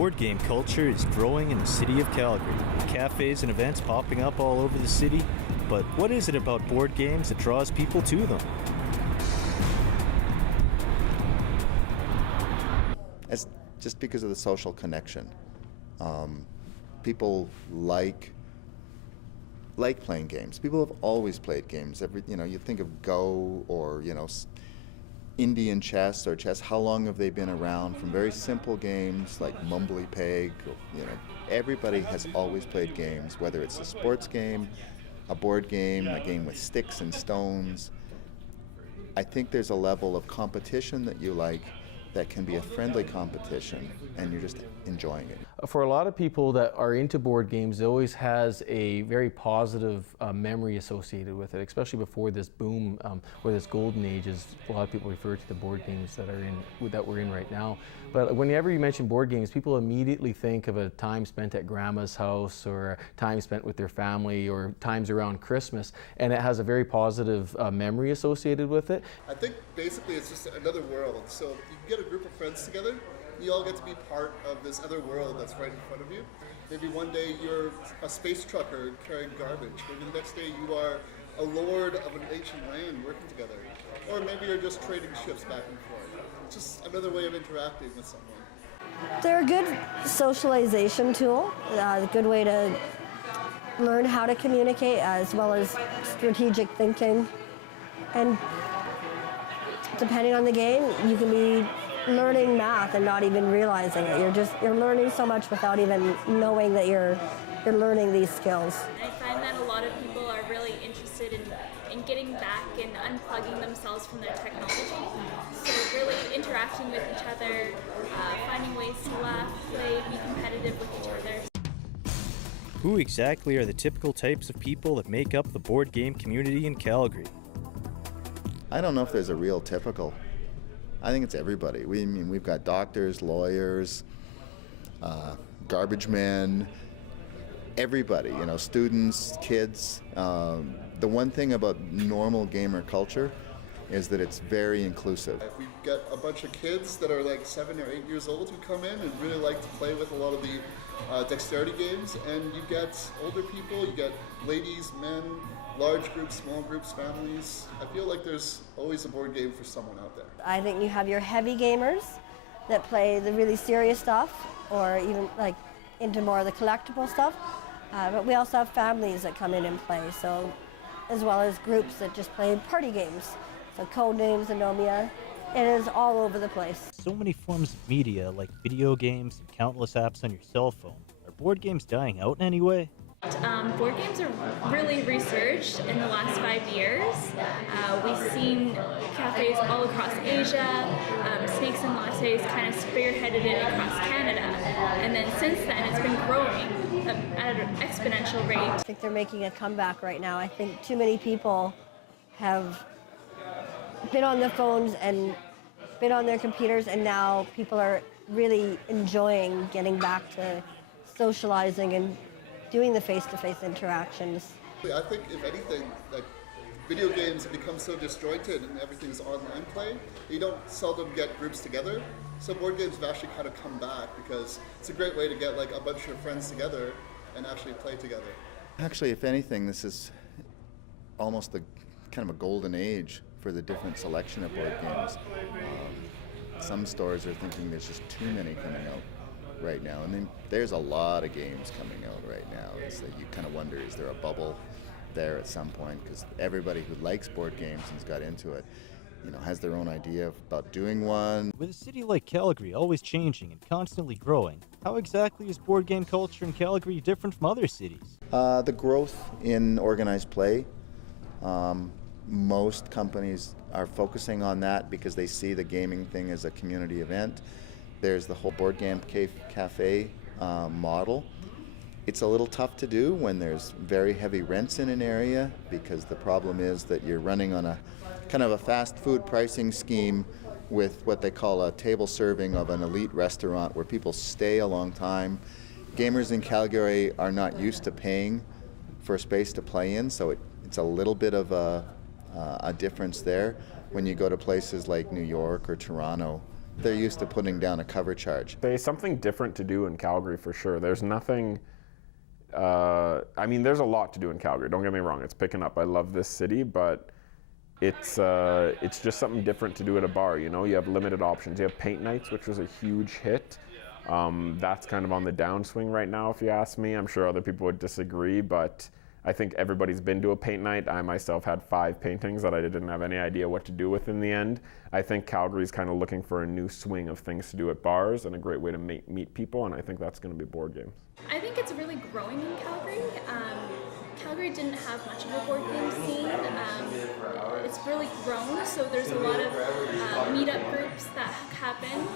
Board game culture is growing in the city of Calgary, with cafes and events popping up all over the city. But what is it about board games that draws people to them? It's just because of the social connection. People like playing games. People have always played games. You think of Go or Indian chess or chess. How long have they been around? From very simple games like Mumbly Peg. Everybody has always played games, whether it's a sports game, a board game, a game with sticks and stones. I think there's a level of competition that you like that can be a friendly competition, and you're just enjoying it. For a lot of people that are into board games, it always has a very positive memory associated with it, especially before this boom or this golden age, as a lot of people refer to the board games that we're in right now. But whenever you mention board games, people immediately think of a time spent at grandma's house or time spent with their family or times around Christmas, and it has a very positive memory associated with it. I think basically it's just another world. So you get a group of friends together, you all get to be part of this other world that's right in front of you. Maybe one day you're a space trucker carrying garbage. Maybe the next day you are a lord of an ancient land working together. Or maybe you're just trading ships back and forth. It's just another way of interacting with someone. They're a good socialization tool, a good way to learn how to communicate as well as strategic thinking. And depending on the game, you can be learning math and not even realizing it. You're learning so much without even knowing that you're learning these skills. I find that a lot of people are really interested in getting back and unplugging themselves from their technology. So really interacting with each other, finding ways to laugh, play, be competitive with each other. Who exactly are the typical types of people that make up the board game community in Calgary? I don't know if there's a real typical. I think it's everybody. We've got doctors, lawyers, garbage men, everybody, students, kids. The one thing about normal gamer culture is that it's very inclusive. We get a bunch of kids that are like 7 or 8 years old who come in and really like to play with a lot of the dexterity games, and you get older people, you get ladies, men, large groups, small groups, families. I feel like there's always a board game for someone out there. I think you have your heavy gamers that play the really serious stuff or even like into more of the collectible stuff. But we also have families that come in and play, so as well as groups that just play party games. So Codenames, Anomia, it is all over the place. So many forms of media like video games and countless apps on your cell phone. Are board games dying out in any way? Board games are really resurged in the last 5 years. We've seen cafes all across Asia. Snakes and Lattes kind of spearheaded it across Canada. And then since then, it's been growing at an exponential rate. I think they're making a comeback right now. I think too many people have been on their phones and been on their computers, and now people are really enjoying getting back to socializing and doing the face-to-face interactions. I think if anything, like video games have become so disjointed and everything's online play, you don't seldom get groups together. So board games have actually kind of come back because it's a great way to get like a bunch of friends together and actually play together. Actually, if anything, this is almost the kind of a golden age for the different selection of board games. Some stores are thinking there's just too many coming out right now, and then there's a lot of games coming out right now. So you kind of wonder, is there a bubble there at some point? Because everybody who likes board games and's got into it, has their own idea about doing one. With a city like Calgary always changing and constantly growing, how exactly is board game culture in Calgary different from other cities? The growth in organized play. Most companies are focusing on that because they see the gaming thing as a community event. There's the whole board game cafe model. It's a little tough to do when there's very heavy rents in an area, because the problem is that you're running on a kind of a fast food pricing scheme with what they call a table serving of an elite restaurant where people stay a long time. Gamers in Calgary are not used to paying for space to play in, so it's a little bit of a difference there. When you go to places like New York or Toronto, They're used to putting down a cover charge. There's something different to do in Calgary for sure. There's nothing, I mean, there's a lot to do in Calgary, don't get me wrong, it's picking up. I love this city, but it's just something different to do at a bar, you know? You have limited options. You have paint nights, which was a huge hit. That's kind of on the downswing right now, if you ask me. I'm sure other people would disagree, but I think everybody's been to a paint night. I myself had 5 paintings that I didn't have any idea what to do with in the end. I think Calgary's kind of looking for a new swing of things to do at bars and a great way to meet people, and I think that's going to be board games. I think it's really growing in Calgary. Calgary didn't have much of a board game scene. It's really grown, so there's a lot of meetup groups that happen.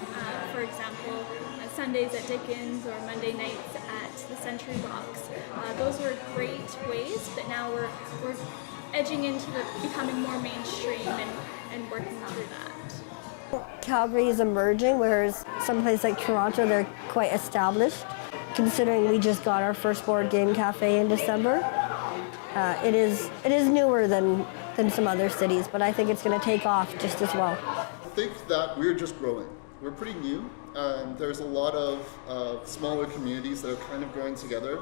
For example, Sundays at Dickens or Monday nights at the Sentry Box. Those were great ways, but now we're edging into becoming more mainstream and working through that. Calgary is emerging, whereas some places like Toronto, they're quite established. Considering we just got our first board game cafe in December, it is newer than some other cities, but I think it's going to take off just as well. I think that we're just growing. We're pretty new. There's a lot of smaller communities that are kind of growing together,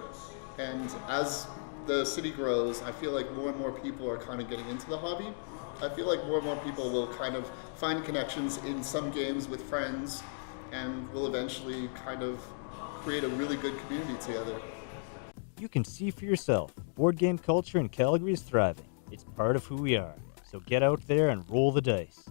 and as the city grows, I feel like more and more people are kind of getting into the hobby. I feel like more and more people will kind of find connections in some games with friends, and will eventually kind of create a really good community together. You can see for yourself, board game culture in Calgary is thriving. It's part of who we are. So get out there and roll the dice.